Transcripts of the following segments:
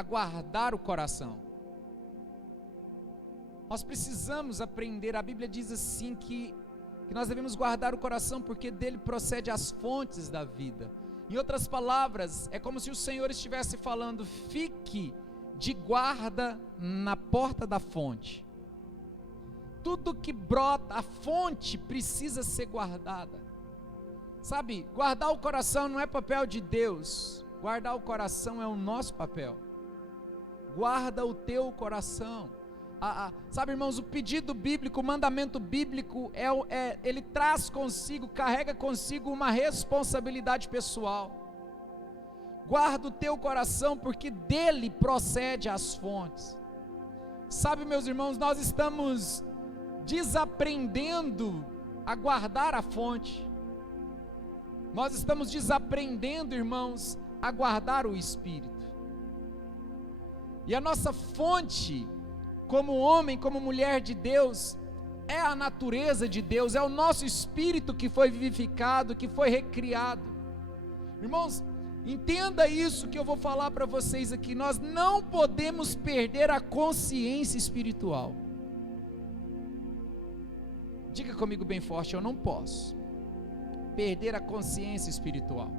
a guardar o coração. Nós precisamos aprender, a Bíblia diz assim que nós devemos guardar o coração porque dele procede as fontes da vida. Em outras palavras, é como se o Senhor estivesse falando: fique de guarda na porta da fonte. Tudo que brota, a fonte precisa ser guardada. Sabe, guardar o coração não é papel de Deus, guardar o coração é o nosso papel. Guarda o teu coração. Sabe, irmãos, o pedido bíblico, o mandamento bíblico, ele traz consigo, carrega consigo uma responsabilidade pessoal. Guarda o teu coração, porque dele procede as fontes. Sabe, meus irmãos, nós estamos desaprendendo a guardar a fonte. Nós estamos desaprendendo, irmãos, a guardar o Espírito. E a nossa fonte, como homem, como mulher de Deus, é a natureza de Deus, é o nosso espírito que foi vivificado, que foi recriado. Irmãos, entenda isso que eu vou falar para vocês aqui. Nós não podemos perder a consciência espiritual. Diga comigo bem forte: eu não posso perder a consciência espiritual.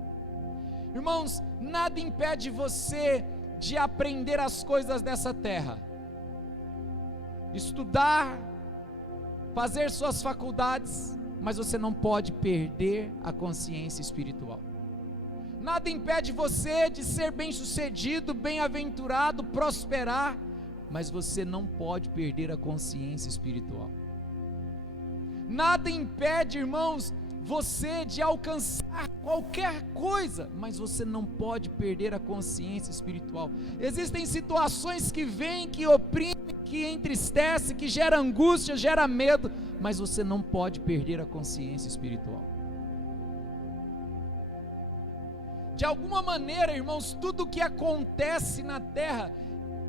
Irmãos, nada impede você de aprender as coisas dessa terra, estudar, fazer suas faculdades, mas você não pode perder a consciência espiritual. Nada impede você de ser bem-sucedido, bem-aventurado, prosperar, mas você não pode perder a consciência espiritual. Nada impede, irmãos, você de alcançar qualquer coisa, mas você não pode perder a consciência espiritual. Existem situações que vêm, que oprimem, que entristece, que gera angústia, gera medo, mas você não pode perder a consciência espiritual. De alguma maneira, irmãos, tudo que acontece na terra,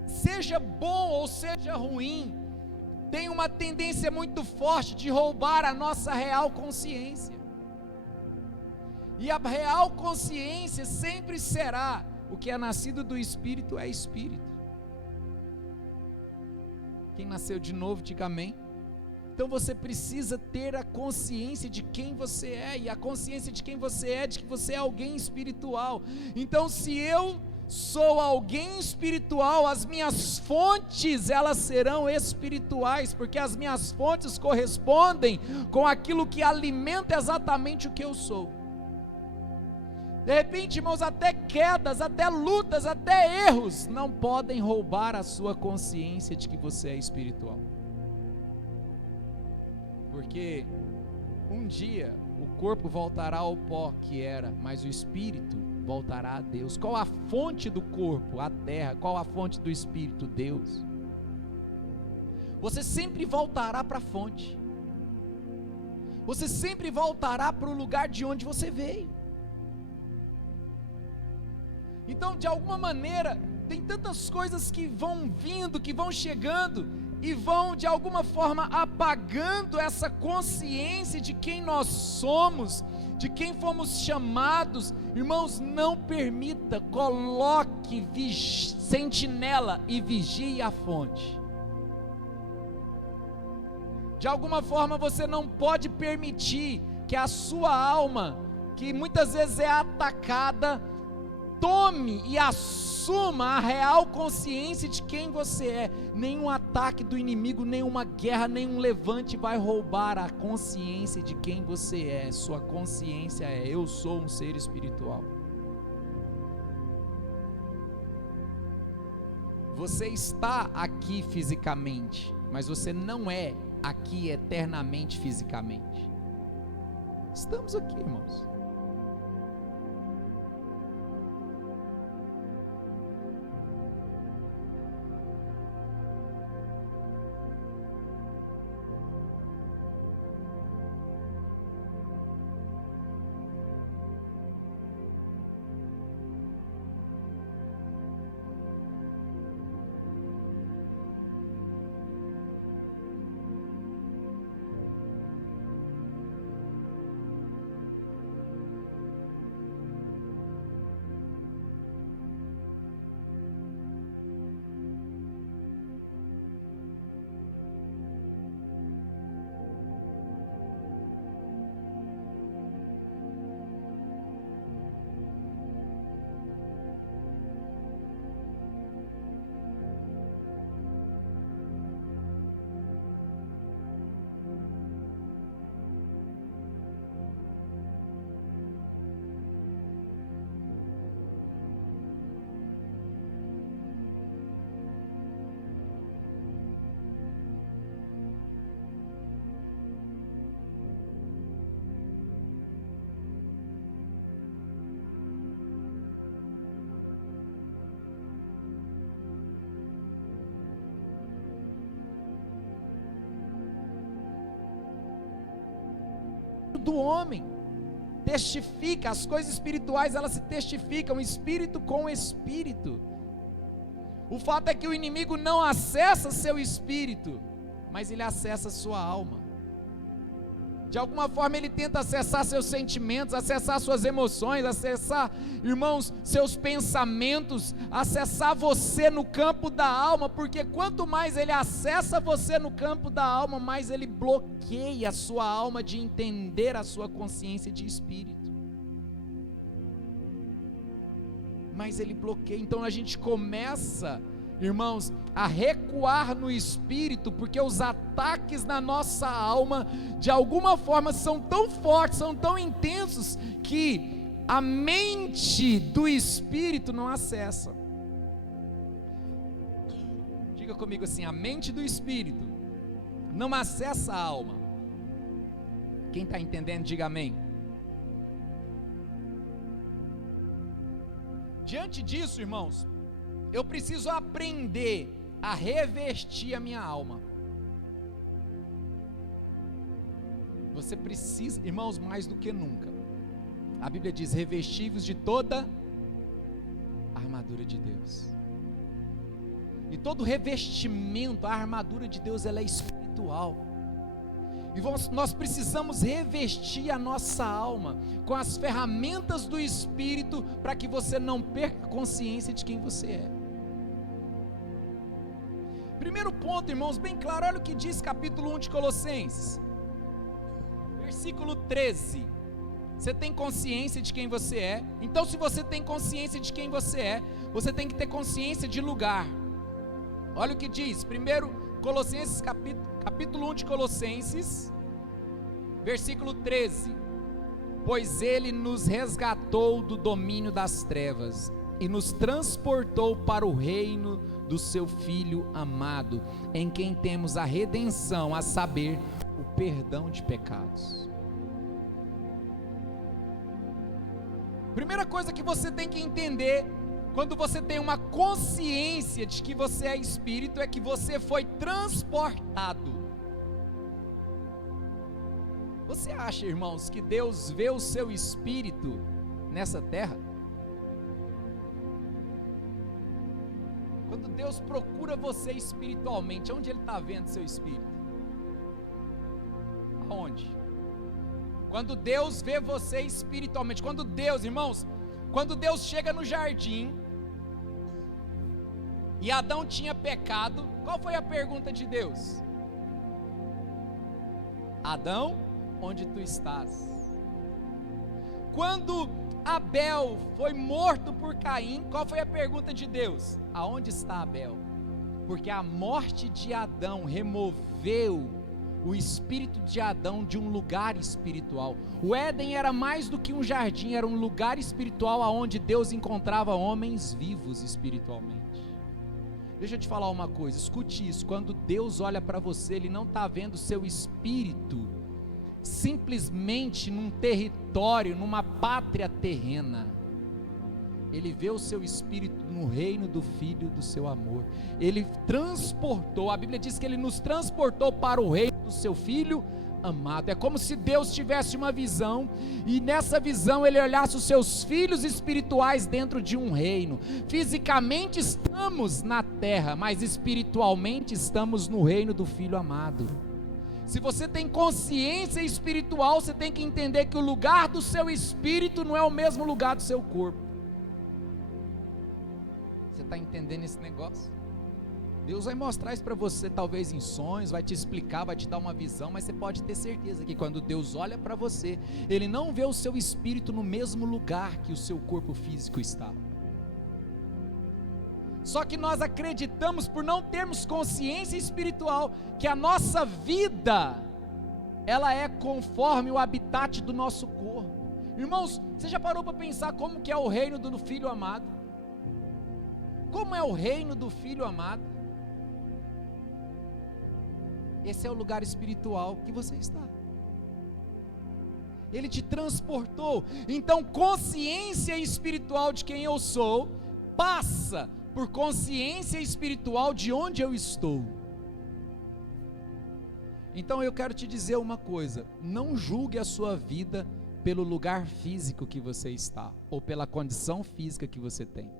seja bom ou seja ruim, tem uma tendência muito forte de roubar a nossa real consciência. E a real consciência sempre será: o que é nascido do Espírito é Espírito. Quem nasceu de novo, diga amém. Então você precisa ter a consciência de quem você é, e a consciência de quem você é, de que você é alguém espiritual. Então, se eu sou alguém espiritual, as minhas fontes, elas serão espirituais, porque as minhas fontes correspondem com aquilo que alimenta exatamente o que eu sou. De repente, irmãos, até quedas, até lutas, até erros não podem roubar a sua consciência de que você é espiritual. Porque um dia o corpo voltará ao pó que era, mas o espírito voltará a Deus. Qual a fonte do corpo? A terra. Qual a fonte do espírito? Deus. Você sempre voltará para a fonte. Você sempre voltará para o lugar de onde você veio. Então, de alguma maneira, tem tantas coisas que vão vindo, que vão chegando, e vão de alguma forma apagando essa consciência de quem nós somos, de quem fomos chamados. Irmãos, não permita, coloque sentinela e vigie a fonte. De alguma forma você não pode permitir que a sua alma, que muitas vezes é atacada, tome e assuma a real consciência de quem você é. Nenhum ataque do inimigo, nenhuma guerra, nenhum levante vai roubar a consciência de quem você é. Sua consciência é: eu sou um ser espiritual. Você está aqui fisicamente, mas você não é aqui eternamente fisicamente. Estamos aqui, irmãos. do homem. Testifica, as coisas espirituais elas se testificam, espírito com espírito. O fato é que o inimigo não acessa seu espírito, mas ele acessa sua alma. De alguma forma ele tenta acessar seus sentimentos, acessar suas emoções, acessar, irmãos, seus pensamentos, acessar você no campo da alma, porque quanto mais ele acessa você no campo da alma, mais ele bloqueia a sua alma de entender a sua consciência de espírito. Mas ele bloqueia, então a gente começa, irmãos, a recuar no espírito, porque os ataques na nossa alma, de alguma forma, são tão fortes, são tão intensos, que a mente do espírito não acessa. Diga comigo assim: a mente do espírito não acessa a alma. Quem está entendendo, diga amém. Diante disso, irmãos, eu preciso aprender a revestir a minha alma. Você precisa, irmãos, mais do que nunca. A Bíblia diz: revestivos de toda a armadura de Deus. E todo revestimento, a armadura de Deus, ela é espiritual. E nós precisamos revestir a nossa alma com as ferramentas do Espírito, para que você não perca consciência de quem você é. Primeiro ponto, irmãos, bem claro, olha o que diz capítulo 1 de Colossenses, versículo 13. Você tem consciência de quem você é? Então, se você tem consciência de quem você é, você tem que ter consciência de lugar. Olha o que diz, primeiro Colossenses, capítulo 1 de Colossenses, versículo 13. Pois ele nos resgatou do domínio das trevas e nos transportou para o reino do seu Filho amado, em quem temos a redenção, a saber, o perdão de pecados. Primeira coisa que você tem que entender, quando você tem uma consciência de que você é espírito, é que você foi transportado. Você acha, irmãos, que Deus vê o seu espírito nessa terra? Quando Deus procura você espiritualmente, onde Ele está vendo seu espírito? Aonde? Quando Deus vê você espiritualmente, quando Deus, irmãos, quando Deus chega no jardim, e Adão tinha pecado, qual foi a pergunta de Deus? Adão, onde tu estás? Quando Abel foi morto por Caim, qual foi a pergunta de Deus? Aonde está Abel? Porque a morte de Adão removeu o espírito de Adão de um lugar espiritual. O Éden era mais do que um jardim, era um lugar espiritual aonde Deus encontrava homens vivos espiritualmente. Deixa eu te falar uma coisa, escute isso: quando Deus olha para você, Ele não está vendo seu espírito simplesmente num território, numa pátria terrena. Ele vê o seu espírito no reino do Filho do seu amor. Ele transportou, a Bíblia diz que Ele nos transportou para o reino do seu Filho amado. É como se Deus tivesse uma visão, e nessa visão Ele olhasse os seus filhos espirituais dentro de um reino. Fisicamente estamos na terra, mas espiritualmente estamos no reino do Filho amado. Se você tem consciência espiritual, você tem que entender que o lugar do seu espírito não é o mesmo lugar do seu corpo. Você está entendendo esse negócio? Deus vai mostrar isso para você, talvez em sonhos, vai te explicar, vai te dar uma visão, mas você pode ter certeza que quando Deus olha para você, Ele não vê o seu espírito no mesmo lugar que o seu corpo físico está. Só que nós acreditamos, por não termos consciência espiritual, que a nossa vida, ela é conforme o habitat do nosso corpo. Irmãos, você já parou para pensar como que é o reino do Filho amado? Como é o reino do Filho amado? Esse é o lugar espiritual que você está. Ele te transportou. Então, consciência espiritual de quem eu sou passa por consciência espiritual de onde eu estou. Então eu quero te dizer uma coisa: não julgue a sua vida pelo lugar físico que você está, ou pela condição física que você tem.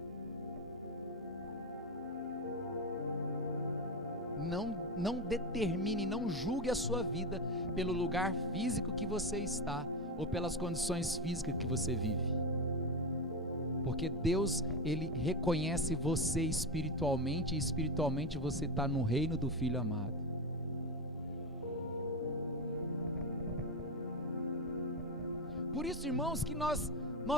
Não determine, não julgue a sua vida pelo lugar físico que você está, ou pelas condições físicas que você vive. Porque Deus, Ele reconhece você espiritualmente, e espiritualmente você está no reino do Filho amado. Por isso, irmãos, que nós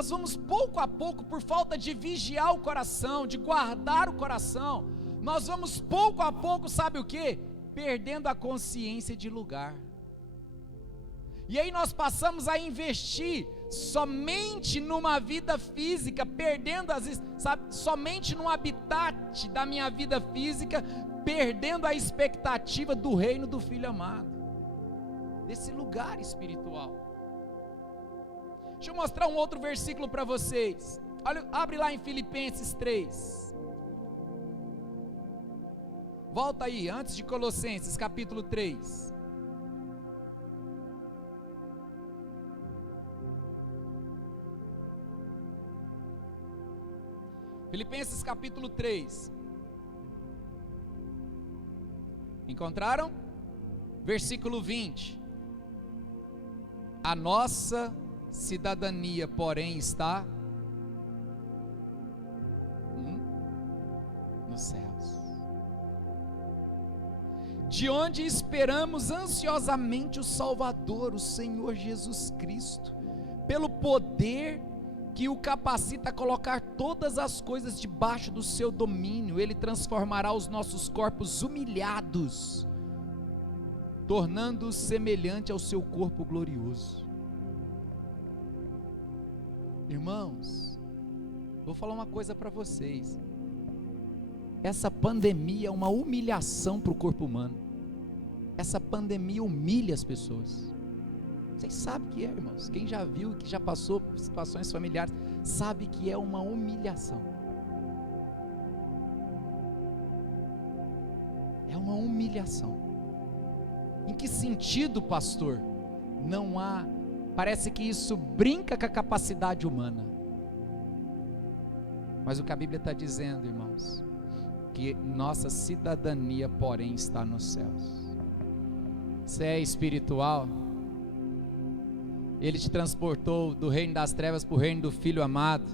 vamos pouco a pouco, por falta de vigiar o coração, de guardar o coração, nós vamos pouco a pouco, sabe o que? Perdendo a consciência de lugar. E aí nós passamos a investir somente numa vida física, perdendo somente no habitat da minha vida física, perdendo a expectativa do reino do Filho amado, desse lugar espiritual. Deixa eu mostrar um outro versículo para vocês. Olha, abre lá em Filipenses 3. Volta aí, antes de Colossenses, capítulo 3. Filipenses capítulo 3. Encontraram? Versículo 20. A nossa cidadania, porém, está nos céus, de onde esperamos ansiosamente o Salvador, o Senhor Jesus Cristo, pelo poder que o capacita a colocar todas as coisas debaixo do seu domínio. Ele transformará os nossos corpos humilhados, tornando-os semelhante ao seu corpo glorioso. Irmãos, vou falar uma coisa para vocês. Essa pandemia é uma humilhação para o corpo humano. Essa pandemia humilha as pessoas. Vocês sabem o que é, irmãos? Quem já viu e que já passou por situações familiares, sabe que é uma humilhação. É uma humilhação. Em que sentido, pastor? Não há, parece que isso brinca com a capacidade humana. Mas o que a Bíblia está dizendo, irmãos, que nossa cidadania, porém, está nos céus. Você é espiritual? Ele te transportou do reino das trevas para o reino do Filho amado.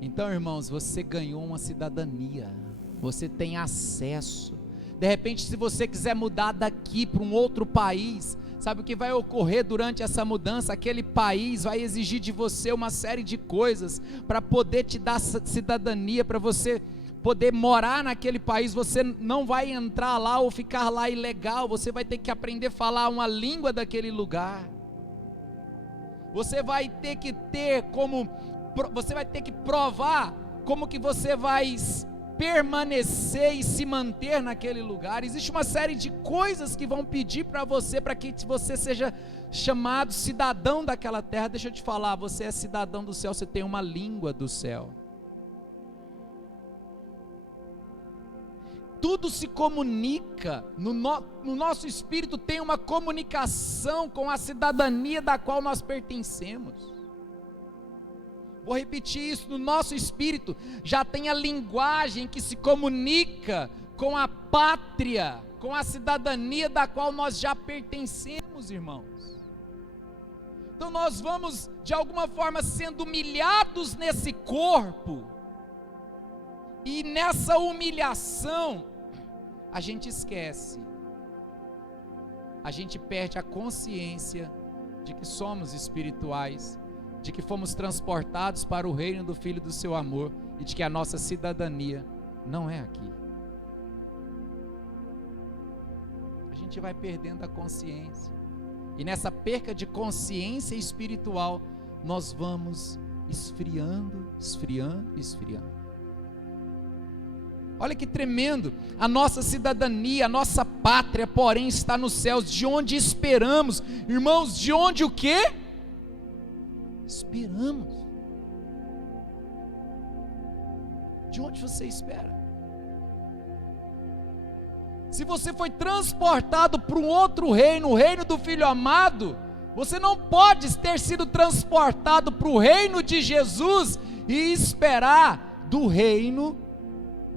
Então, irmãos, você ganhou uma cidadania, você tem acesso. De repente, se você quiser mudar daqui para um outro país, sabe o que vai ocorrer durante essa mudança? Aquele país vai exigir de você uma série de coisas para poder te dar cidadania, para você poder morar naquele país. Você não vai entrar lá ou ficar lá ilegal, você vai ter que aprender a falar uma língua daquele lugar. Você vai ter que provar como que você vai permanecer e se manter naquele lugar. Existe uma série de coisas que vão pedir para você, para que você seja chamado cidadão daquela terra. Deixa eu te falar, você é cidadão do céu, você tem uma língua do céu. Tudo se comunica, no nosso espírito tem uma comunicação com a cidadania da qual nós pertencemos. Vou repetir isso, no nosso espírito já tem a linguagem que se comunica com a pátria, com a cidadania da qual nós já pertencemos, irmãos. Então nós vamos de alguma forma sendo humilhados nesse corpo, e nessa humilhação a gente esquece, a gente perde a consciência de que somos espirituais, de que fomos transportados para o reino do Filho do seu amor, e de que a nossa cidadania não é aqui. A gente vai perdendo a consciência, e nessa perca de consciência espiritual, nós vamos esfriando. Olha que tremendo, a nossa cidadania, a nossa pátria, porém, está nos céus, de onde esperamos, irmãos, de onde o quê? Esperamos. De onde você espera? Se você foi transportado para um outro reino, o reino do Filho amado, você não pode ter sido transportado para o reino de Jesus e esperar do reino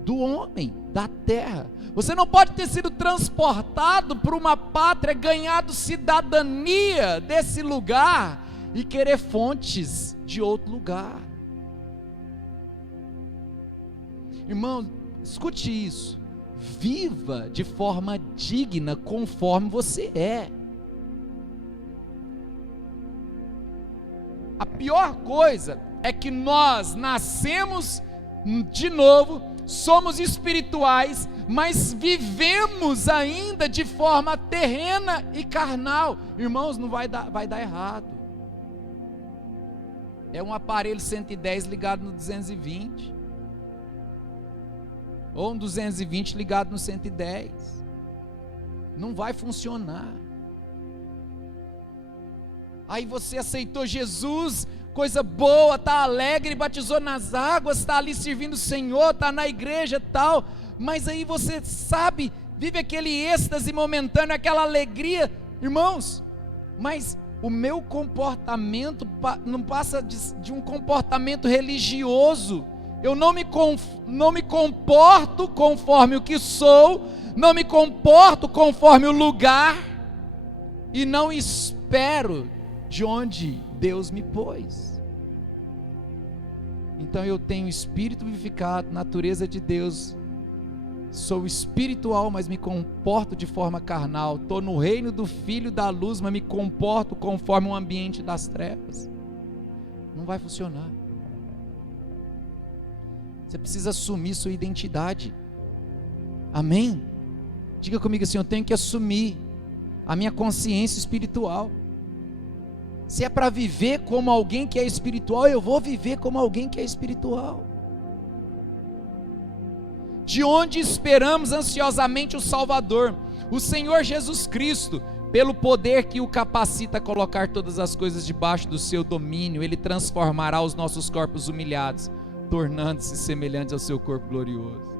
do homem, da terra. Você não pode ter sido transportado para uma pátria, ganhado cidadania desse lugar e querer fontes de outro lugar. Irmão, escute isso. Viva de forma digna conforme você é. A pior coisa é que nós nascemos de novo, somos espirituais, mas vivemos ainda de forma terrena e carnal. Irmãos, não vai dar errado. É um aparelho 110 ligado no 220. Ou um 220 ligado no 110. Não vai funcionar. Aí você aceitou Jesus, coisa boa, está alegre, batizou nas águas, está ali servindo o Senhor, está na igreja e tal, mas aí você sabe, vive aquele êxtase momentâneo, aquela alegria, irmãos, mas o meu comportamento não passa de um comportamento religioso. Eu não me comporto conforme o que sou, não me comporto conforme o lugar, e não espero de onde Deus me pôs. Então eu tenho espírito vivificado, natureza de Deus, sou espiritual, mas me comporto de forma carnal. Estou no reino do Filho da luz, mas me comporto conforme o ambiente das trevas. Não vai funcionar. Você precisa assumir sua identidade. Amém? Diga comigo assim: eu tenho que assumir a minha consciência espiritual. Se é para viver como alguém que é espiritual, eu vou viver como alguém que é espiritual. De onde esperamos ansiosamente o Salvador, o Senhor Jesus Cristo, pelo poder que o capacita a colocar todas as coisas debaixo do seu domínio, Ele transformará os nossos corpos humilhados, tornando-se semelhantes ao seu corpo glorioso.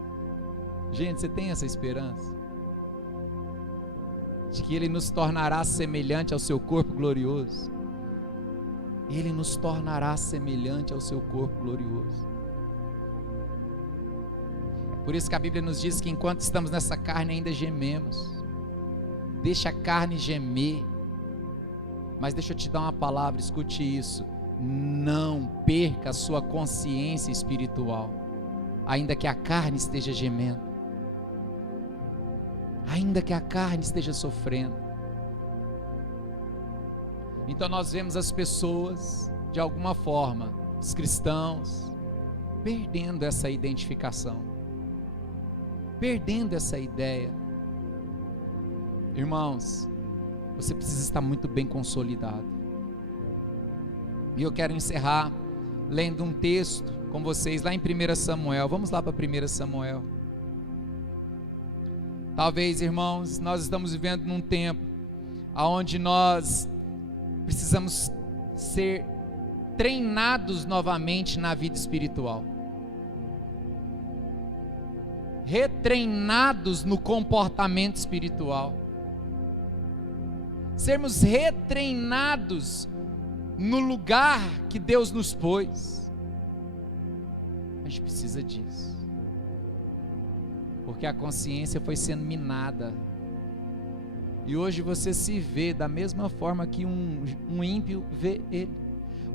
Gente, você tem essa esperança? De que Ele nos tornará semelhante ao seu corpo glorioso? Ele nos tornará semelhante ao seu corpo glorioso. Por isso que a Bíblia nos diz que enquanto estamos nessa carne ainda gememos. Deixa a carne gemer. Mas deixa eu te dar uma palavra, escute isso. Não perca a sua consciência espiritual, ainda que a carne esteja gemendo, ainda que a carne esteja sofrendo. Então nós vemos as pessoas, de alguma forma, os cristãos, perdendo essa identificação, perdendo essa ideia. Irmãos, você precisa estar muito bem consolidado. E eu quero encerrar lendo um texto com vocês lá em 1 Samuel. Vamos lá para 1 Samuel. Talvez, irmãos, nós estamos vivendo num tempo onde nós precisamos ser treinados novamente na vida espiritual, retreinados no comportamento espiritual, sermos retreinados no lugar que Deus nos pôs. A gente precisa disso, porque a consciência foi sendo minada. E hoje você se vê da mesma forma que um ímpio vê ele.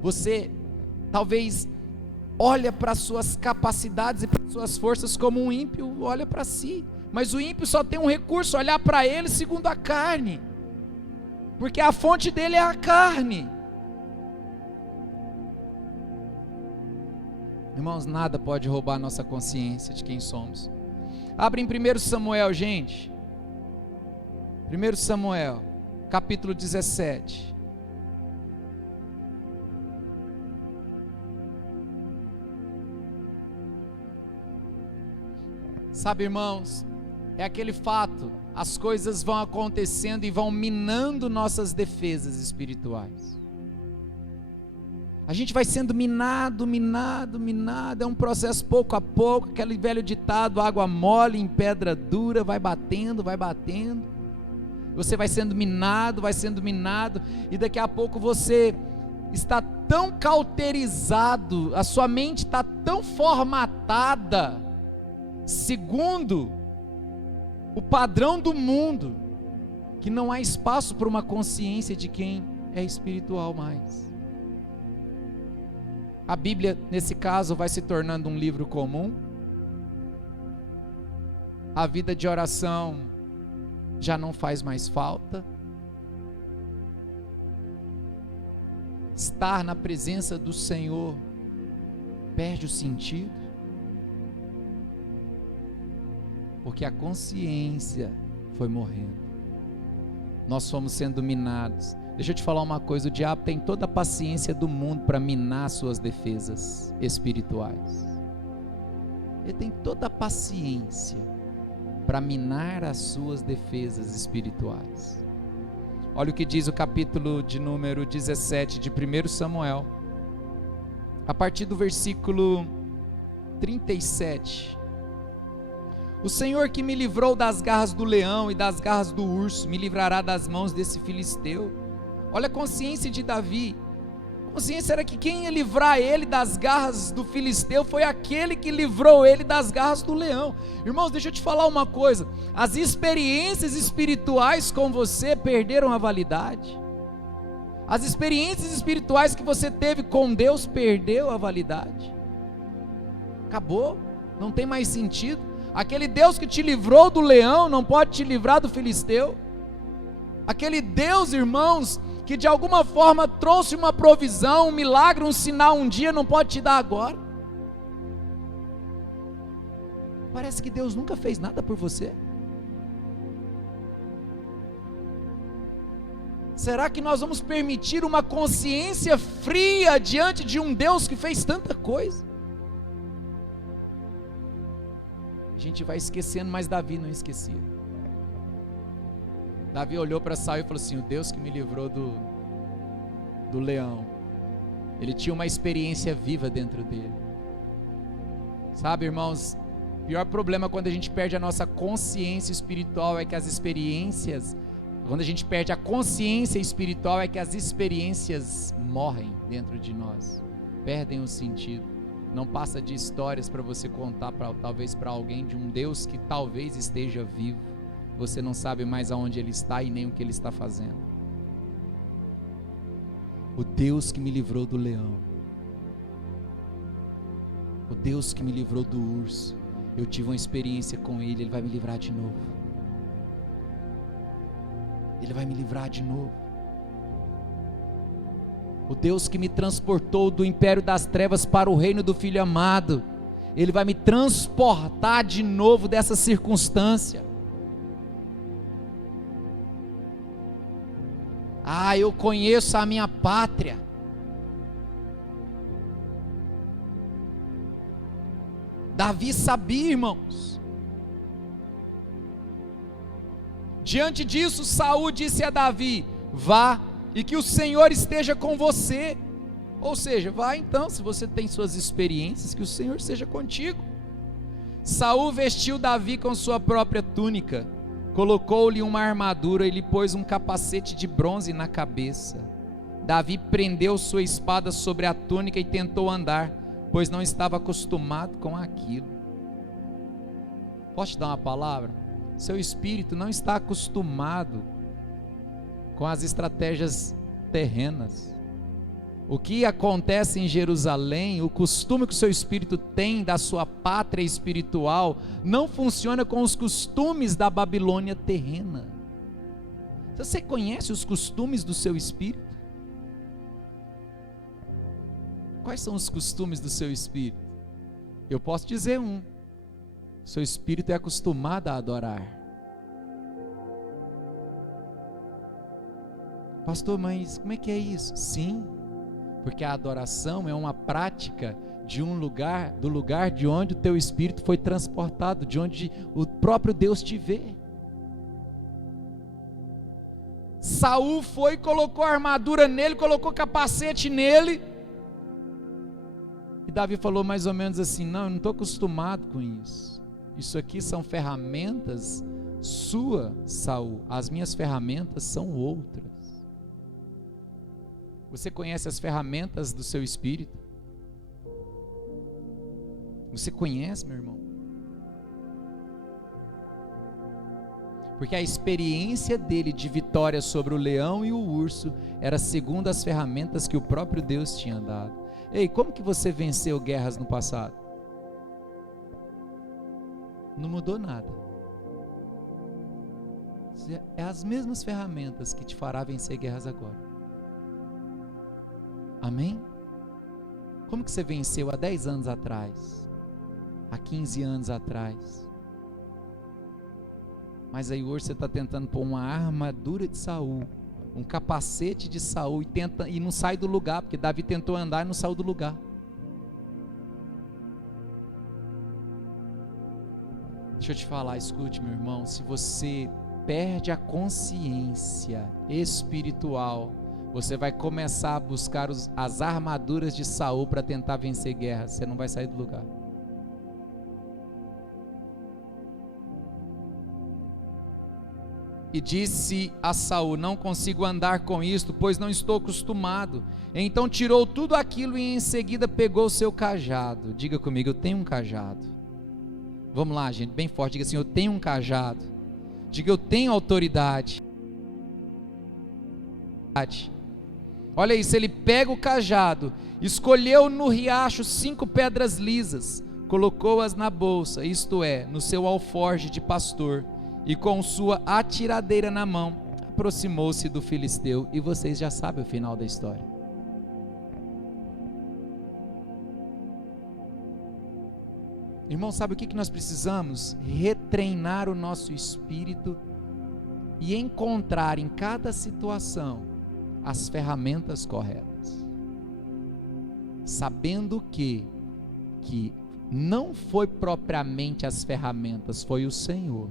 Você talvez olha para suas capacidades e para suas forças como um ímpio olha para si. Mas o ímpio só tem um recurso: olhar para ele segundo a carne, porque a fonte dele é a carne. Irmãos, nada pode roubar a nossa consciência de quem somos. Abre em 1 Samuel, gente. 1 Samuel, capítulo 17. Sabe, irmãos, é aquele fato, as coisas vão acontecendo e vão minando nossas defesas espirituais. A gente vai sendo minado, é um processo pouco a pouco, aquele velho ditado, água mole em pedra dura, vai batendo, você vai sendo minado, e daqui a pouco você está tão cauterizado, a sua mente está tão formatada, segundo o padrão do mundo, que não há espaço para uma consciência de quem é espiritual mais. A Bíblia, nesse caso, vai se tornando um livro comum. A vida de oração já não faz mais falta. Estar na presença do Senhor perde o sentido, porque a consciência foi morrendo. Nós fomos sendo minados. Deixa eu te falar uma coisa, o diabo tem toda a paciência do mundo para minar suas defesas espirituais. Ele tem toda a paciência para minar as suas defesas espirituais. Olha o que diz o capítulo de número 17 de 1 Samuel, a partir do versículo 37. O Senhor que me livrou das garras do leão e das garras do urso, me livrará das mãos desse filisteu. Olha a consciência de Davi. A consciência era que quem ia livrar ele das garras do filisteu foi aquele que livrou ele das garras do leão. Irmãos, deixa eu te falar uma coisa. As experiências espirituais com você perderam a validade. As experiências espirituais que você teve com Deus perdeu a validade. Acabou, não tem mais sentido. Aquele Deus que te livrou do leão não pode te livrar do filisteu. Aquele Deus, irmãos, que de alguma forma trouxe uma provisão, um milagre, um sinal um dia, não pode te dar agora. Parece que Deus nunca fez nada por você. Será que nós vamos permitir uma consciência fria diante de um Deus que fez tanta coisa? A gente vai esquecendo, mas Davi não esquecia. Davi olhou para Saul e falou assim: o Deus que me livrou do leão. Ele tinha uma experiência viva dentro dele. Sabe, irmãos, o pior problema quando a gente perde a nossa consciência espiritual é que as experiências, quando a gente perde a consciência espiritual é que as experiências morrem dentro de nós, perdem o sentido. Não passa de histórias para você contar talvez para alguém de um Deus que talvez esteja vivo. Você não sabe mais aonde Ele está e nem o que Ele está fazendo. O Deus que me livrou do leão, o Deus que me livrou do urso, eu tive uma experiência com Ele, Ele vai me livrar de novo. Ele vai me livrar de novo. O Deus que me transportou do império das trevas para o reino do Filho amado, Ele vai me transportar de novo dessa circunstância. Ah, eu conheço a minha pátria. Davi sabia, irmãos. Diante disso, Saul disse a Davi: vá e que o Senhor esteja com você. Ou seja, vá então, se você tem suas experiências, que o Senhor seja contigo. Saul vestiu Davi com sua própria túnica, colocou-lhe uma armadura e lhe pôs um capacete de bronze na cabeça. Davi prendeu sua espada sobre a túnica e tentou andar, pois não estava acostumado com aquilo. Posso te dar uma palavra? Seu espírito não está acostumado com as estratégias terrenas. O que acontece em Jerusalém, o costume que o seu espírito tem da sua pátria espiritual, não funciona com os costumes da Babilônia terrena. Você conhece os costumes do seu espírito? Quais são os costumes do seu espírito? Eu posso dizer um: seu espírito é acostumado a adorar. Pastor, mas como é que é isso? Sim, porque a adoração é uma prática de um lugar, do lugar de onde o teu espírito foi transportado, de onde o próprio Deus te vê. Saul foi, colocou a armadura nele, colocou capacete nele, Davi falou mais ou menos assim: não, eu não estou acostumado com isso. Isso aqui são ferramentas sua, Saul. As minhas ferramentas são outras. Você conhece as ferramentas do seu espírito? Você conhece, meu irmão? Porque a experiência dele de vitória sobre o leão e o urso era segundo as ferramentas que o próprio Deus tinha dado. Ei, como que você venceu guerras no passado? Não mudou nada. É as mesmas ferramentas que te fará vencer guerras agora. Amém? Como que você venceu há 10 anos atrás? Há 15 anos atrás? Mas aí hoje você está tentando pôr uma armadura de Saul, um capacete de Saul e não sai do lugar, porque Davi tentou andar e não saiu do lugar. Deixa eu te falar, escute, meu irmão, se você perde a consciência espiritual, você vai começar a buscar as armaduras de Saul para tentar vencer guerras, você não vai sair do lugar. E disse a Saul: não consigo andar com isto, pois não estou acostumado. Então tirou tudo aquilo e em seguida pegou o seu cajado. Diga comigo: eu tenho um cajado. Vamos lá, gente, bem forte, diga assim: eu tenho um cajado. Diga: eu tenho autoridade. Olha isso, ele pega o cajado, escolheu no riacho 5 pedras lisas, colocou-as na bolsa, isto é, no seu alforje de pastor, e com sua atiradeira na mão, aproximou-se do filisteu. E vocês já sabem o final da história. Irmão, sabe o que nós precisamos? Retreinar o nosso espírito e encontrar em cada situação as ferramentas corretas, sabendo que não foi propriamente as ferramentas, foi o Senhor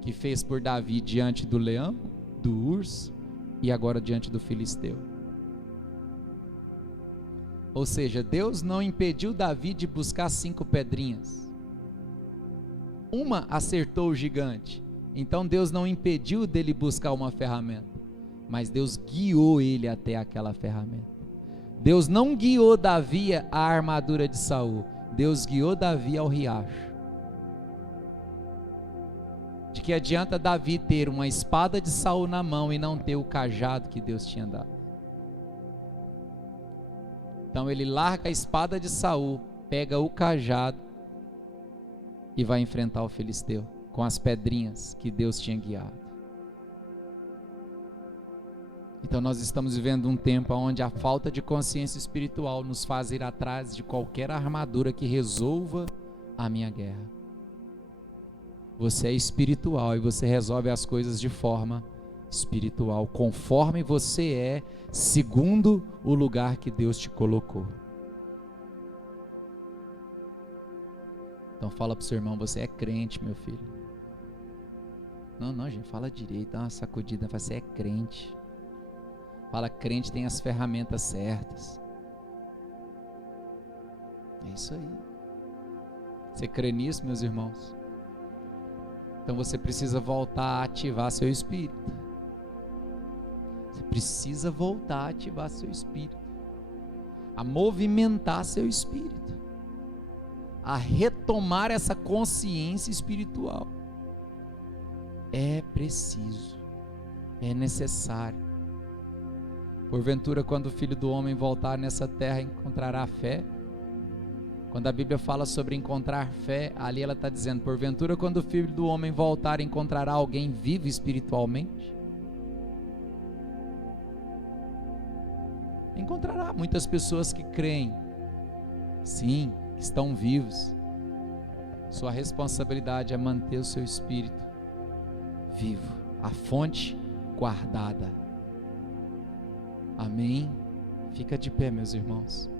que fez por Davi diante do leão, do urso e agora diante do filisteu. Ou seja, Deus não impediu Davi de buscar 5 pedrinhas. Uma acertou o gigante, então Deus não impediu dele buscar uma ferramenta, mas Deus guiou ele até aquela ferramenta. Deus não guiou Davi à armadura de Saul, Deus guiou Davi ao riacho. De que adianta Davi ter uma espada de Saul na mão e não ter o cajado que Deus tinha dado? Então ele larga a espada de Saul, pega o cajado e vai enfrentar o filisteu com as pedrinhas que Deus tinha guiado. Então nós estamos vivendo um tempo onde a falta de consciência espiritual nos faz ir atrás de qualquer armadura que resolva a minha guerra. Você é espiritual e você resolve as coisas de forma espiritual, conforme você é, segundo o lugar que Deus te colocou. Então fala para o seu irmão: você é crente, meu filho. Não, gente, fala direito, dá uma sacudida, você é crente. Fala: crente tem as ferramentas certas. É isso aí. Você crê nisso, meus irmãos? Então você precisa voltar a ativar seu espírito. Você precisa voltar a ativar seu espírito, a movimentar seu espírito, a retomar essa consciência espiritual. É preciso, é necessário. Porventura, quando o Filho do Homem voltar nessa terra, encontrará fé? Quando a Bíblia fala sobre encontrar fé, ali ela está dizendo: porventura, quando o Filho do Homem voltar, encontrará alguém vivo espiritualmente? Encontrará muitas pessoas que creem, sim, estão vivos. Sua responsabilidade é manter o seu espírito vivo, a fonte guardada. Amém? Fica de pé, meus irmãos.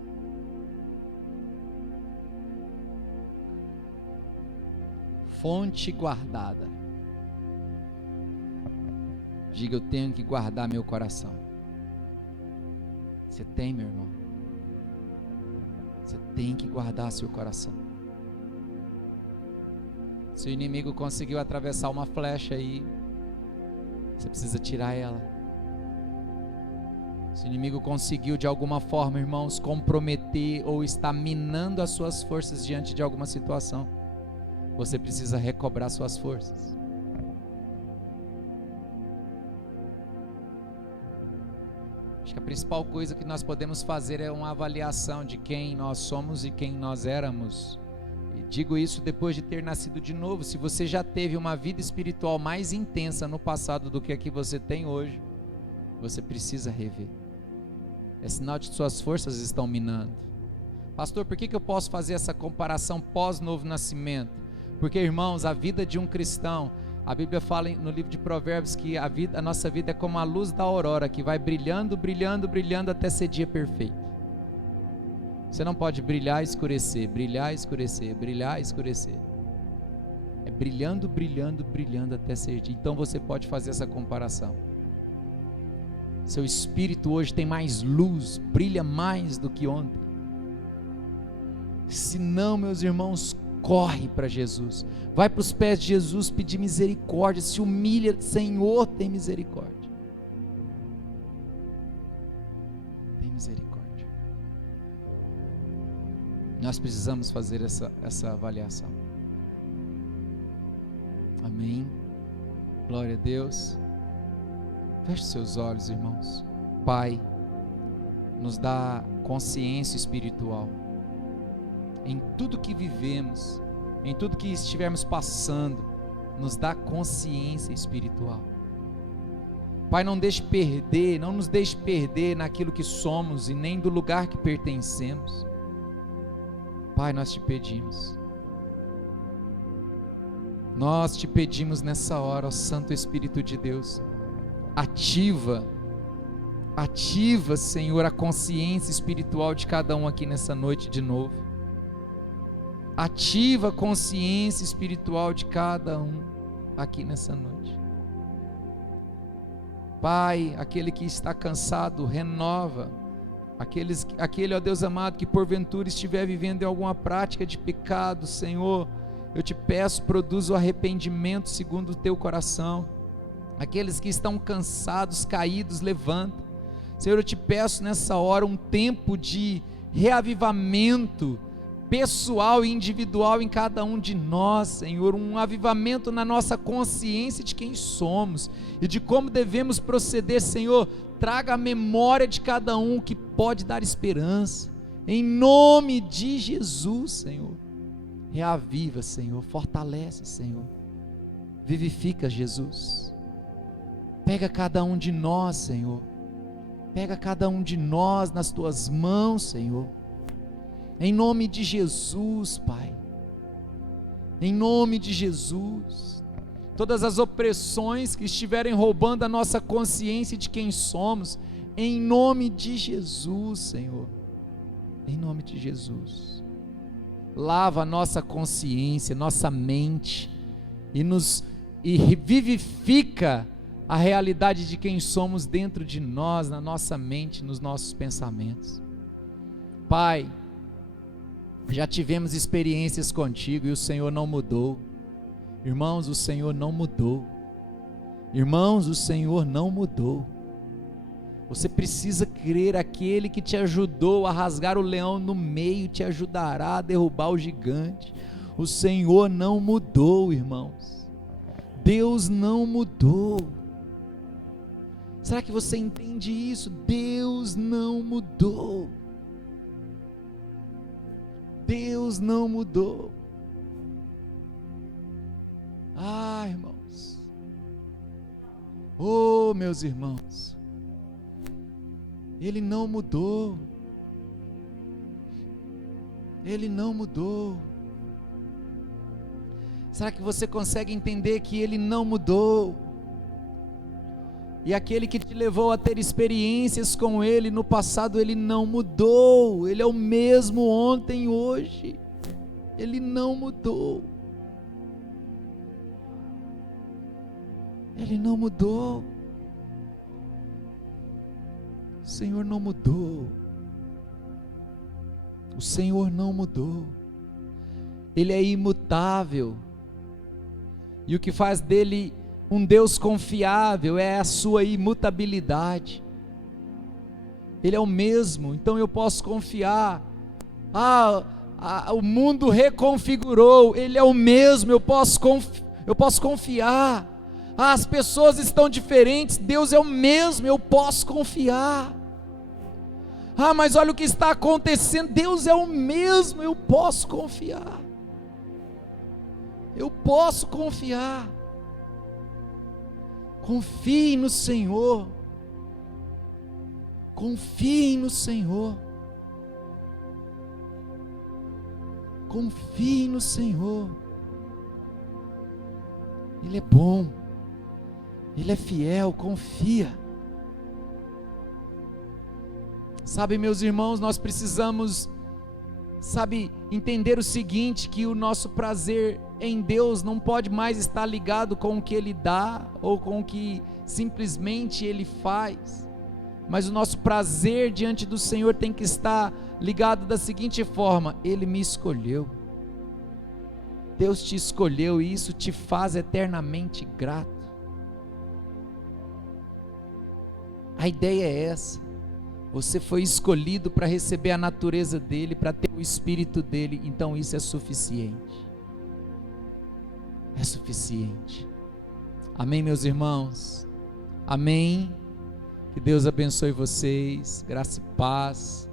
Fonte guardada. Diga: eu tenho que guardar meu coração. Você tem, meu irmão? Você tem que guardar seu coração. Se o inimigo conseguiu atravessar uma flecha aí, você precisa tirar ela. Se o inimigo conseguiu de alguma forma, irmãos, comprometer ou está minando as suas forças diante de alguma situação, você precisa recobrar suas forças. Acho que a principal coisa que nós podemos fazer é uma avaliação de quem nós somos e quem nós éramos. E digo isso depois de ter nascido de novo. Se você já teve uma vida espiritual mais intensa no passado do que a que você tem hoje, você precisa rever. É sinal de que suas forças estão minando. Pastor, por que eu posso fazer essa comparação pós-novo nascimento? Porque, irmãos, a vida de um cristão, a Bíblia fala no livro de Provérbios que a nossa vida é como a luz da aurora, que vai brilhando, brilhando, brilhando até ser dia perfeito. Você não pode brilhar e escurecer, brilhar e escurecer, brilhar e escurecer. É brilhando, brilhando, brilhando até ser dia. Então você pode fazer essa comparação. Seu espírito hoje tem mais luz, brilha mais do que ontem. Se não, meus irmãos, corre para Jesus, vai para os pés de Jesus pedir misericórdia, se humilha, Senhor, tem misericórdia. Tem misericórdia. Nós precisamos fazer essa avaliação. Amém. Glória a Deus. Feche seus olhos, irmãos. Pai, nos dá consciência espiritual em tudo que vivemos, em tudo que estivermos passando, nos dá consciência espiritual. Pai, não nos deixe perder naquilo que somos e nem do lugar que pertencemos. Pai, nós te pedimos nessa hora, ó Santo Espírito de Deus, ativa, Senhor, a consciência espiritual de cada um aqui nessa noite de novo. Ativa a consciência espiritual de cada um aqui nessa noite. Pai, aquele que está cansado, renova. Aquele, ó Deus amado, que porventura estiver vivendo em alguma prática de pecado, Senhor, eu te peço, produza o arrependimento segundo o teu coração. Aqueles que estão cansados, caídos, levanta. Senhor, eu te peço nessa hora um tempo de reavivamento pessoal e individual em cada um de nós, Senhor, um avivamento na nossa consciência de quem somos e de como devemos proceder, Senhor. Traga a memória de cada um que pode dar esperança, em nome de Jesus, Senhor. Reaviva, Senhor, fortalece, Senhor, vivifica, Jesus. Pega cada um de nós, Senhor, pega cada um de nós nas tuas mãos, Senhor. Em nome de Jesus, Pai, em nome de Jesus, todas as opressões que estiverem roubando a nossa consciência de quem somos, em nome de Jesus, Senhor, em nome de Jesus, lava a nossa consciência, nossa mente, e vivifica a realidade de quem somos dentro de nós, na nossa mente, nos nossos pensamentos. Pai, já tivemos experiências contigo e o Senhor não mudou. Irmãos, o Senhor não mudou. Irmãos, o Senhor não mudou. Você precisa crer, aquele que te ajudou a rasgar o leão no meio, te ajudará a derrubar o gigante. O Senhor não mudou, irmãos. Deus não mudou. Será que você entende isso? Deus não mudou. Deus não mudou. Ah, irmãos. Oh, meus irmãos. Ele não mudou. Ele não mudou. Será que você consegue entender que Ele não mudou? E aquele que te levou a ter experiências com Ele no passado, Ele não mudou. Ele é o mesmo ontem e hoje. Ele não mudou. Ele não mudou. O Senhor não mudou. O Senhor não mudou. Ele é imutável. E o que faz dele um Deus confiável é a sua imutabilidade. Ele é o mesmo, então eu posso confiar. O mundo reconfigurou, ele é o mesmo, eu posso confiar. As pessoas estão diferentes, Deus é o mesmo, eu posso confiar. Mas olha o que está acontecendo, Deus é o mesmo, eu posso confiar. Eu posso confiar. Confie no Senhor. Confie no Senhor. Confie no Senhor. Ele é bom. Ele é fiel, confia. Sabe, meus irmãos, nós precisamos, entender o seguinte, que o nosso prazer em Deus não pode mais estar ligado com o que Ele dá, ou com o que simplesmente Ele faz, mas o nosso prazer diante do Senhor tem que estar ligado da seguinte forma: Ele me escolheu, Deus te escolheu, e isso te faz eternamente grato. A ideia é essa. Você foi escolhido para receber a natureza dEle, para ter o Espírito dEle, então isso é suficiente. É suficiente. Amém, meus irmãos? Amém? Que Deus abençoe vocês, graça e paz.